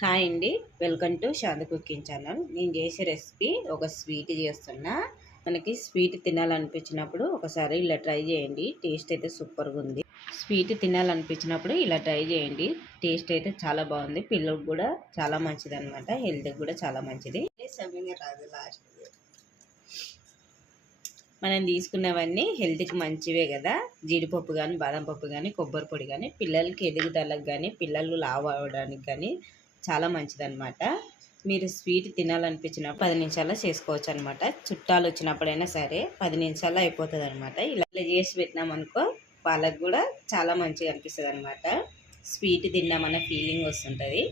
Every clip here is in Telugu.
హాయ్ అండి. Welcome to Shanta cooking channel. నేను చేసే రెసిపీ ఒక స్వీట్ చేస్తున్నా. మనకి స్వీట్ తినాలనిపించినప్పుడు ఒకసారి ఇలా ట్రై చేయండి. టేస్ట్ అయితే సూపర్గా ఉంది. స్వీట్ తినాలనిపించినప్పుడు ఇలా ట్రై చేయండి. టేస్ట్ అయితే చాలా బాగుంది. పిల్లలకు కూడా చాలా మంచిది అనమాట హెల్త్కి కూడా చాలా మంచిది. రాదు లాస్ట్. మనం తీసుకున్నవన్నీ హెల్త్కి మంచివే కదా. జీడిపప్పు కానీ బాదం పప్పు కానీ కొబ్బరి పొడి కానీ పిల్లలకి ఎదుగుదలకు కానీ పిల్లలు లావు అవ్వడానికి కానీ చాలా మంచిదన్నమాట. మీరు స్వీట్ తినాలనిపించిన పది నిమిషాల్లో చేసుకోవచ్చు అనమాట చుట్టాలు వచ్చినప్పుడైనా సరే పది నిమిషాల్లో అయిపోతుంది అనమాట ఇలా ఇలా చేసి పెట్టినామనుకో వాళ్ళకి కూడా చాలా మంచిగా అనిపిస్తుంది అనమాట స్వీట్ తిన్నామన్న ఫీలింగ్ వస్తుంటుంది.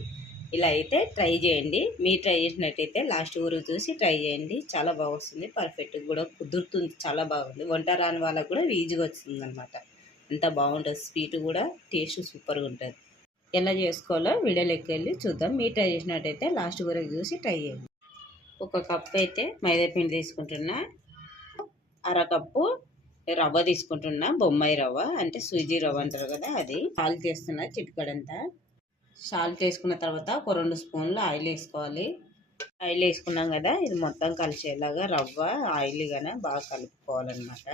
ఇలా అయితే ట్రై చేయండి. మీరు ట్రై చేసినట్టయితే లాస్ట్ ఊరు చూసి ట్రై చేయండి. చాలా బాగుస్తుంది. పర్ఫెక్ట్గా కూడా కుదురుతుంది. చాలా బాగుంది. వంట రాని వాళ్ళకు కూడా ఈజీగా వస్తుంది అనమాట అంత బాగుంటుంది. స్వీట్ కూడా టేస్ట్ సూపర్గా ఉంటుంది. ఎలా చేసుకోవాలో వీడియోలోకి వెళ్ళి చూద్దాం. మీరు ట్రై చేసినట్టయితే లాస్ట్ వరకు చూసి ట్రై చేయండి. ఒక కప్పు అయితే మైదాపిండి తీసుకుంటున్నా. అరకప్పు రవ్వ తీసుకుంటున్నా. బొమ్మాయి రవ్వ అంటే సూజీ రవ్వ అంటారు కదా అది. సాల్ట్ చేస్తున్నా చిటికడంతా. సాల్ట్ వేసుకున్న తర్వాత ఒక రెండు స్పూన్లు ఆయిల్ వేసుకోవాలి. ఆయిల్ వేసుకున్నాం కదా ఇది మొత్తం కలిసేలాగా రవ్వ ఆయిల్ కానీ బాగా కలుపుకోవాలన్నమాట.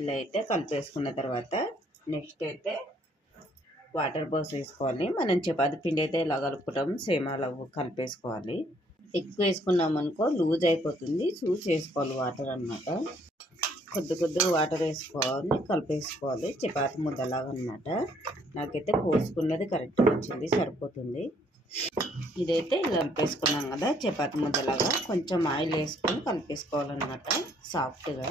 ఇలా అయితే కలిపేసుకున్న తర్వాత నెక్స్ట్ అయితే వాటర్ పోసి వేసుకోవాలి. మనం చపాతి పిండి అయితే ఇలా కలుపుకుంటాం? సేమ్ అలా కలిపేసుకోవాలి. ఎక్కువ వేసుకున్నాం అనుకో లూజ్ అయిపోతుంది. చూసి వేసుకోవాలి వాటర్ అనమాట కొద్ది కొద్దిగా వాటర్ వేసుకోవాలి కలిపేసుకోవాలి. చపాతి ముద్దలాగా అనమాట నాకైతే పోసుకున్నది కరెక్ట్గా వచ్చింది సరిపోతుంది. ఇదైతే ఇలా కలిపేసుకున్నాం కదా చపాతి ముద్దలాగా. కొంచెం ఆయిల్ వేసుకొని కలిపేసుకోవాలన్నమాట సాఫ్ట్గా.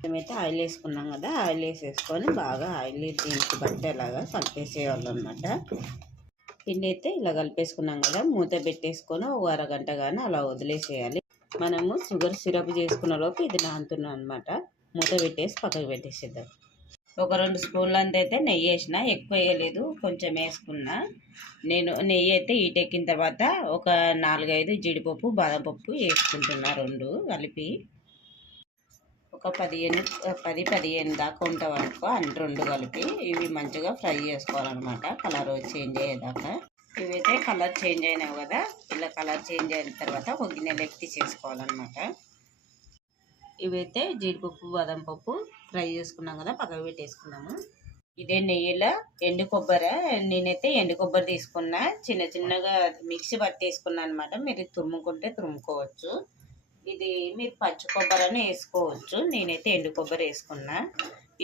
మేమైతే ఆయిల్ వేసుకున్నాం కదా ఆయిల్ వేసేసుకొని బాగా ఆయిల్ దీనికి పట్టేలాగా కలిపేసేవాళ్ళనమాట పిండి అయితే ఇలా కలిపేసుకున్నాం కదా మూత పెట్టేసుకొని ఒక అరగంట కానీ అలా వదిలేసేయాలి. మనము షుగర్ సిరప్ చేసుకున్న లోపు ఇది నానుతున్నాం అనమాట మూత పెట్టేసి పక్కకు పెట్టేసేద్దాం. ఒక రెండు స్పూన్లు అంత అయితే నెయ్యి వేసిన ఎక్కువ వేయలేదు కొంచెం వేసుకున్నా. నేను నెయ్యి అయితే ఈటెక్కిన తర్వాత ఒక నాలుగైదు జీడిపప్పు బాదం పప్పు వేసుకుంటున్నా రెండు కలిపి. ఒక పదిహేను పది పదిహేను దాకా ఉంటాం వరకు అన్ని రెండు కలిపి ఇవి మంచిగా ఫ్రై చేసుకోవాలన్నమాట కలర్ చేంజ్ అయ్యేదాకా. ఇవైతే కలర్ చేంజ్ అయినావు కదా ఇలా కలర్ చేంజ్ అయిన తర్వాత ఒక గిన్నెలు ఎక్కి చేసుకోవాలన్నమాట. ఇవైతే జీడిపప్పు బాదం పప్పు ఫ్రై చేసుకున్నాం కదా పక్కకు పెట్టేసుకున్నాము ఇదే నెయ్యిలో ఎండు కొబ్బరి నేనైతే ఎండు కొబ్బరి తీసుకున్నా. చిన్న చిన్నగా మిక్సీ పట్టేసుకున్నా అనమాట మీరు తురుముకుంటే తురుముకోవచ్చు. ఇది మీరు పచ్చి కొబ్బరి అని వేసుకోవచ్చు. నేనైతే ఎండు కొబ్బరి వేసుకున్నా.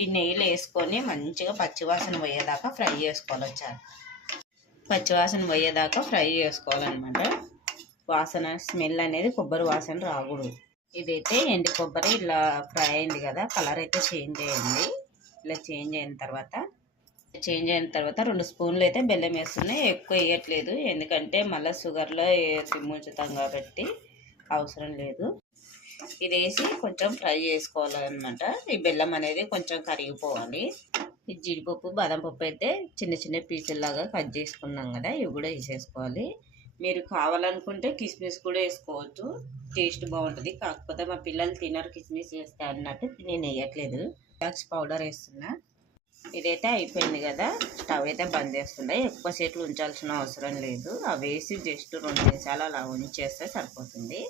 ఈ నెయ్యిలో వేసుకొని మంచిగా పచ్చివాసన పోయేదాకా ఫ్రై చేసుకోవాలి చాలు పచ్చివాసన పోయేదాకా ఫ్రై చేసుకోవాలన్నమాట. వాసన స్మెల్ అనేది కొబ్బరి వాసన రాకూడదు. ఇదైతే ఎండు కొబ్బరి ఇలా ఫ్రై అయింది కదా కలర్ అయితే చేంజ్ అయ్యింది ఇలా చేంజ్ అయిన తర్వాత చేంజ్ అయిన తర్వాత రెండు స్పూన్లు అయితే బెల్లం వేస్తున్నాయి ఎక్కువ వేయట్లేదు. ఎందుకంటే మళ్ళీ షుగర్లో సిమ్ ముంచుతాం కాబట్టి అవసరం లేదు. ఇది వేసి కొంచెం ఫ్రై చేసుకోవాలన్నమాట. ఈ బెల్లం అనేది కొంచెం కరిగిపోవాలి. ఈ జీడిపప్పు బాదం పప్పు అయితే చిన్న చిన్న పీసుల్లాగా కట్ చేసుకున్నాం కదా ఇవి కూడా వేసేసుకోవాలి. మీరు కావాలనుకుంటే కిస్మిస్ కూడా వేసుకోవచ్చు. టేస్ట్ బాగుంటుంది. కాకపోతే మా పిల్లలు తినరు కిస్మిస్ వేస్తే అన్నట్టు నేను వేయట్లేదు. డాక్స్ పౌడర్ వేస్తున్నా. ఇదైతే అయిపోయింది కదా. స్టవ్ అయితే బంద్ చేస్తుండే ఎక్కువ సేట్లు ఉంచాల్సిన అవసరం లేదు. అవి వేసి జస్ట్ రెండు నిమిషాలు అలా ఉంచేస్తే సరిపోతుంది.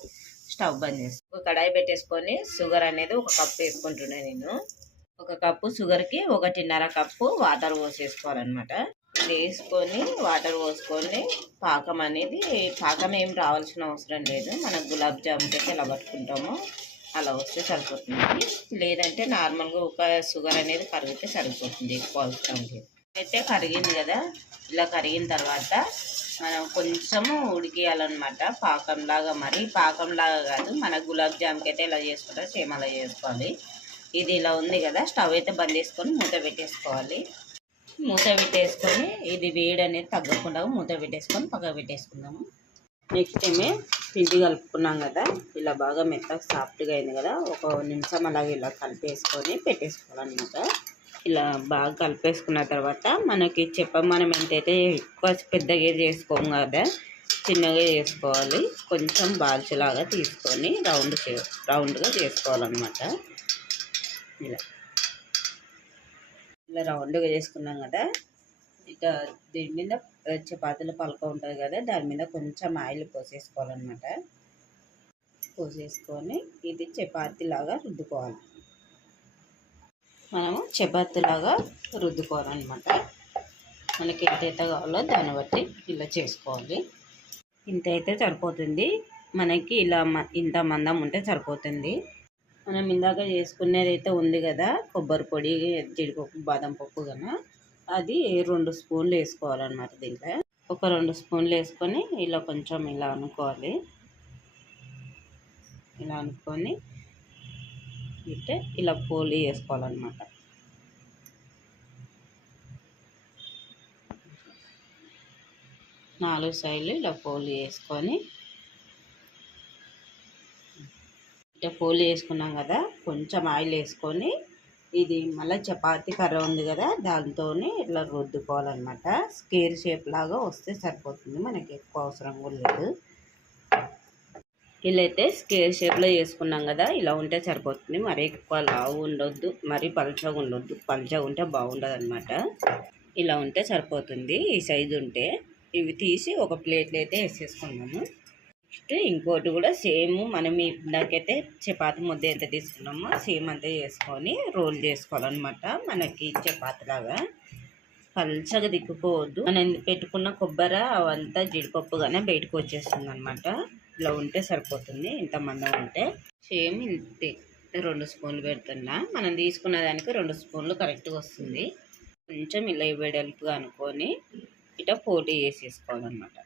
స్టవ్ బంద్ చేస్తాను ఒక కడాయి పెట్టేసుకొని షుగర్ అనేది ఒక కప్పు వేసుకుంటున్నాను నేను. ఒక కప్పు షుగర్కి ఒకటిన్నర కప్పు వాటర్ పోసేసుకోవాలన్నమాట. వేసుకొని వాటర్ పోసుకొని పాకం అనేది పాకం ఏం రావాల్సిన అవసరం లేదు. మనం గులాబ్ జాముకి అయితే ఎలా పట్టుకుంటామో అలా వస్తే సరిపోతుంది. లేదంటే నార్మల్గా ఒక షుగర్ అనేది కరిగితే సరిపోతుంది. ఎక్కువ అవసరం లేదు. అయితే కరిగింది కదా? ఇలా కరిగిన తర్వాత మనం కొంచెము ఉడికియాలన్నమాట. పాకంలాగా మరి పాకంలాగా కాదు. మన గులాబ్ జామ్కి అయితే ఇలా చేసుకుంటారు సేమ్ అలా చేసుకోవాలి. ఇది ఇలా ఉంది కదా? స్టవ్ అయితే బంద్ చేసుకొని మూత పెట్టేసుకోవాలి. మూత పెట్టేసుకొని ఇది వేడి అనేది తగ్గకుండా మూత పెట్టేసుకొని పక్కకు పెట్టేసుకుందాము నెక్స్ట్ ఏమే పిండి కలుపుకున్నాం కదా ఇలా బాగా మెత్తగా సాఫ్ట్గా అయింది కదా ఒక నిమిషం అలాగే ఇలా కలిపేసుకొని పెట్టేసుకోవాలన్నమాట. ఇలా బాగా కలిపేసుకున్న తర్వాత మనకి చెప్ప మనం ఎంతైతే ఎక్కువ పెద్దగా చేసుకోము కదా చిన్నగా చేసుకోవాలి. కొంచెం బాల్చలాగా తీసుకొని రౌండ్ చే రౌండ్గా చేసుకోవాలన్నమాట. ఇలా. ఇలా రౌండ్గా చేసుకున్నాం కదా. ఇట్లా దీని మీద చపాతీలు చపాతీల పలక ఉంటుంది కదా దాని మీద కొంచెం ఆయిల్ పోసేసుకోవాలన్నమాట. పోసేసుకొని ఇది చపాతీలాగా రుద్దుకోవాలి. మనము చపాతీలాగా రుద్దుకోవాలన్నమాట. మనకి ఎంతైతే కావాలో దాన్ని బట్టి ఇలా చేసుకోవాలి. ఇంత అయితే సరిపోతుంది. మనకి ఇలా మ- ఇంత మందం ఉంటే సరిపోతుంది. మనం ఇందాక చేసుకునేది అయితే ఉంది కదా కొబ్బరి పొడి జీడిపప్పు బాదం పప్పు కదా అది రెండు స్పూన్లు వేసుకోవాలన్నమాట దీంట్లో. ఒక రెండు స్పూన్లు వేసుకొని ఇలా కొంచెం ఇలా అనుకోవాలి. ఇలా అనుకొని ఇట్టే ఇలా పోలి వేసుకోవాలన్నమాట. నాలుగు సైడ్లు ఇలా పోలి వేసుకొని ఇట్లా పోలి వేసుకున్నాం కదా కొంచెం ఆయిల్ వేసుకొని ఇది మళ్ళీ చపాతి కర్ర ఉంది కదా దాంతో ఇట్లా రుద్దుకోవాలన్నమాట. స్కేర్ షేప్ లాగా వస్తే సరిపోతుంది మనకి ఎక్కువ అవసరం కూడా లేదు. ఇలా అయితే స్కేర్ షేప్లో చేసుకున్నాం కదా ఇలా ఉంటే సరిపోతుంది. మరి ఎక్కువ లావు ఉండొద్దు మరీ పలుచగా ఉండొద్దు. పలుచగా ఉంటే బాగుండదు అనమాట ఇలా ఉంటే సరిపోతుంది. ఈ సైజు ఉంటే ఇవి తీసి ఒక ప్లేట్లో అయితే వేసేసుకున్నాము. ఇంకోటి కూడా సేమ్ మనం ఇందాకైతే చపాతి ముద్ద ఎంత తీసుకున్నామో సేమ్ అంతా చేసుకొని రోల్ చేసుకోవాలన్నమాట. మనకి చపాతి లాగా పల్చగా దిక్కుకోవద్దు మనం పెట్టుకున్న కొబ్బరి అవంతా జీడిపప్పుగానే బయటకు వచ్చేస్తుంది అనమాట ఇలా ఉంటే సరిపోతుంది. ఇంతమంది ఉంటే. సేమ్ ఇంతే. రెండు స్పూన్లు పెడుతున్నా. మనం తీసుకున్న దానికి రెండు స్పూన్లు కరెక్ట్గా వస్తుంది. కొంచెం ఇలా వెడల్పుగా అనుకొని ఇట్లా పోటీ చేసేసుకోవాలన్నమాట.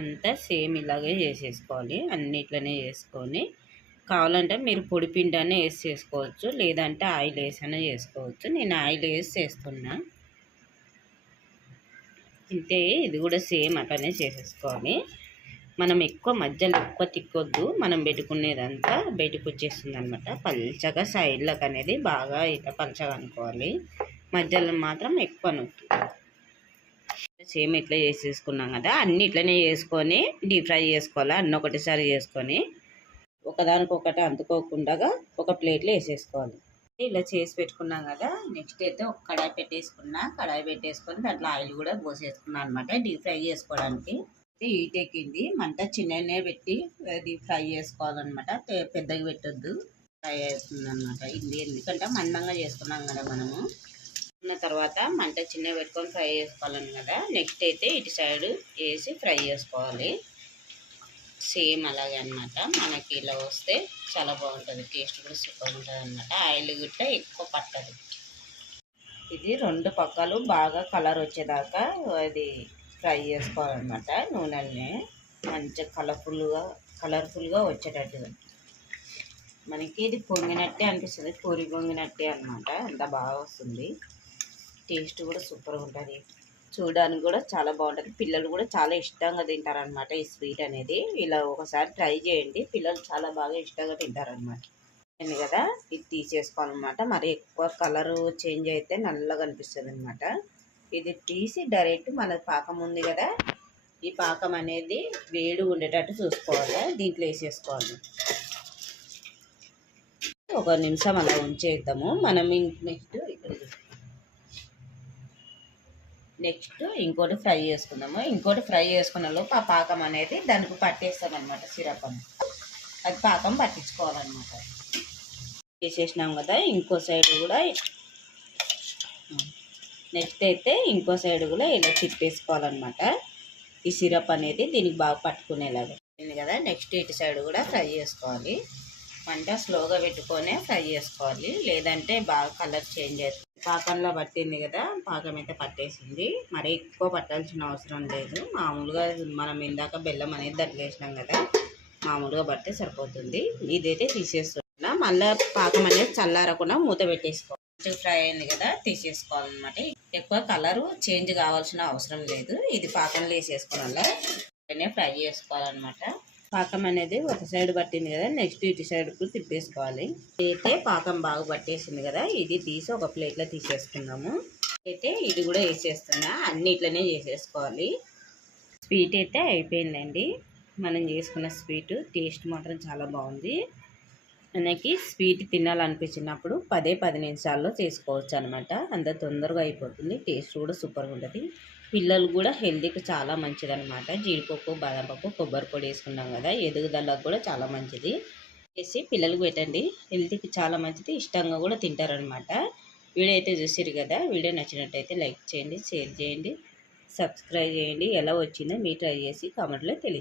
అంతా సేమ్ ఇలాగే చేసేసుకోవాలి. అన్నిట్లనే చేసుకొని కావాలంటే మీరు పొడి పిండి వేసి చేసుకోవచ్చు లేదంటే ఆయిల్ వేసైనా చేసుకోవచ్చు నేను ఆయిల్ వేసి చేస్తున్నా అంతే ఇది కూడా సేమ్ అట్లనే చేసేసుకోవాలి. మనం ఎక్కువ మధ్యలో ఎక్కువ తిక్కొద్దు. మనం పెట్టుకునేదంతా బయటకు వచ్చేస్తుంది అనమాట పల్చగా సైడ్లకు అనేది బాగా ఇట్లా పల్చగా అనుకోవాలి. మధ్యలో మాత్రం ఎక్కువ నొక్కు సేమ్ ఇట్లా చేసేసుకున్నాం కదా అన్ని ఇట్లనే చేసుకొని డీప్ ఫ్రై చేసుకోవాలి అన్ని ఒకటిసారి చేసుకొని ఒకదానికొకటి అందుకోకుండా ఒక ప్లేట్లో వేసేసుకోవాలి. ఇలా చేసి పెట్టుకున్నాం కదా నెక్స్ట్ అయితే ఒక కడాయి పెట్టేసుకున్నా కడాయి పెట్టేసుకొని దాంట్లో ఆయిల్ కూడా పోసేసుకున్నాను అనమాట డీప్ ఫ్రై చేసుకోవడానికి. హీట్ ఎక్కింది మంట చిన్ననే పెట్టి డీప్ ఫ్రై చేసుకోవాలన్నమాట పెద్దగా పెట్టొద్దు ఫ్రై అవుతుంది అనమాట ఇది ఎందుకంటే మందంగా చేసుకున్నాం కదా మనము. ఉన్న తర్వాత మంట చిన్న పెట్టుకొని ఫ్రై చేసుకోవాలని కదా. నెక్స్ట్ అయితే ఇటు సైడ్ వేసి ఫ్రై చేసుకోవాలి. సేమ్ అలాగే అన్నమాట. మనకి ఇలా వస్తే చాలా బాగుంటుంది. టేస్ట్ కూడా సూపర్ ఉంటుంది అనమాట ఆయిల్ గిట్ట ఎక్కువ పట్టదు. ఇది రెండు పక్కలు బాగా కలర్ వచ్చేదాకా అది ఫ్రై చేసుకోవాలన్నమాట. నూనెల్ని మంచిగా కలర్ఫుల్గా కలర్ఫుల్గా వచ్చేటట్టుగా మనకి ఇది పొంగినట్టే అనిపిస్తుంది. పూరి పొంగినట్టే అన్నమాట. అంత బాగా వస్తుంది. టేస్ట్ కూడా సూపర్గా ఉంటుంది. చూడడానికి కూడా చాలా బాగుంటుంది. పిల్లలు కూడా చాలా ఇష్టంగా తింటారనమాట ఈ స్వీట్ అనేది. ఇలా ఒకసారి ట్రై చేయండి. పిల్లలు చాలా బాగా ఇష్టంగా తింటారనమాట అయింది కదా? ఇది తీసేసుకోవాలన్నమాట. మరి ఎక్కువ కలరు చేంజ్ అయితే నల్లగా అనిపిస్తుంది అనమాట ఇది తీసి డైరెక్ట్ మన పాకం ఉంది కదా? ఈ పాకం అనేది వేడి ఉండేటట్టు చూసుకోవాలి. దీంట్లో వేసేసుకోవాలి. ఒక నిమిషం అలా ఉంచేద్దాము. మనం నెక్స్ట్ ఇక్కడ నెక్స్ట్ ఇంకోటి ఫ్రై చేసుకుందాము. ఇంకోటి ఫ్రై చేసుకున్న లోపు ఆ పాకం అనేది దానికి పట్టేస్తాం అనమాట సిరప్. అది పాకం పట్టించుకోవాలన్నమాట. వేసేసినాం కదా ఇంకో సైడ్ కూడా నెక్స్ట్ అయితే ఇంకో సైడ్ కూడా ఇలా తిప్పేసుకోవాలన్నమాట. ఈ సిరప్ అనేది దీనికి బాగా పట్టుకునేలాగా. కదా నెక్స్ట్ ఇటు సైడ్ కూడా ఫ్రై చేసుకోవాలి. మంట స్లోగా పెట్టుకొనే ఫ్రై చేసుకోవాలి. లేదంటే బాగా కలర్ చేంజ్ అవుతుంది. పాకంలో పట్టింది కదా పాకం అయితే పట్టేసింది. మరి ఎక్కువ పట్టాల్సిన అవసరం లేదు. మామూలుగా మనం ఇందాక బెల్లం అనేది దగ్గరేసినాం కదా మామూలుగా పడితే సరిపోతుంది. ఇదైతే తీసేస్తున్నా. మళ్ళీ పాకం అనేది చల్లారకుండా మూత పెట్టేసుకోవాలి. ఫ్రై అయింది కదా తీసేసుకోవాలన్నమాట. ఎక్కువ కలర్ చేంజ్ కావాల్సిన అవసరం లేదు. ఇది పాకంలో వేసేసుకోవాలి ఫ్రై చేసుకోవాలన్నమాట. పాకం అనేది ఒక సైడ్ పట్టింది కదా నెక్స్ట్ ఇటు సైడ్ తిప్పేసుకోవాలి. అయితే పాకం బాగా పట్టేసింది కదా ఇది తీసి ఒక ప్లేట్లో తీసేసుకుందాము. అయితే ఇది కూడా వేసేస్తున్నా అన్ని ఇట్లనే చేసేసుకోవాలి. స్వీట్ అయితే అయిపోయిందండి. మనం చేసుకున్న స్వీట్ టేస్ట్ మాత్రం చాలా బాగుంది. మనకి స్వీట్ తినాలనిపించినప్పుడు పదే పది నిమిషాల్లో చేసుకోవచ్చు అనమాట అంత తొందరగా అయిపోతుంది. టేస్ట్ కూడా సూపర్గా ఉంటుంది. పిల్లలు కూడా హెల్తీకి చాలా మంచిది అనమాట జీడిపప్పు బాదం పప్పు కొబ్బరి పొడి వేసుకున్నాం కదా ఎదుగుదలకు కూడా చాలా మంచిది. వేసి పిల్లలకు పెట్టండి. హెల్తీకి చాలా మంచిది. ఇష్టంగా కూడా తింటారనమాట వీడియో అయితే చూసారు కదా వీడియో నచ్చినట్టయితే లైక్ చేయండి షేర్ చేయండి సబ్స్క్రైబ్ చేయండి. ఎలా వచ్చిందో మీ ట్రై చేసి కామెంట్లో తెలియ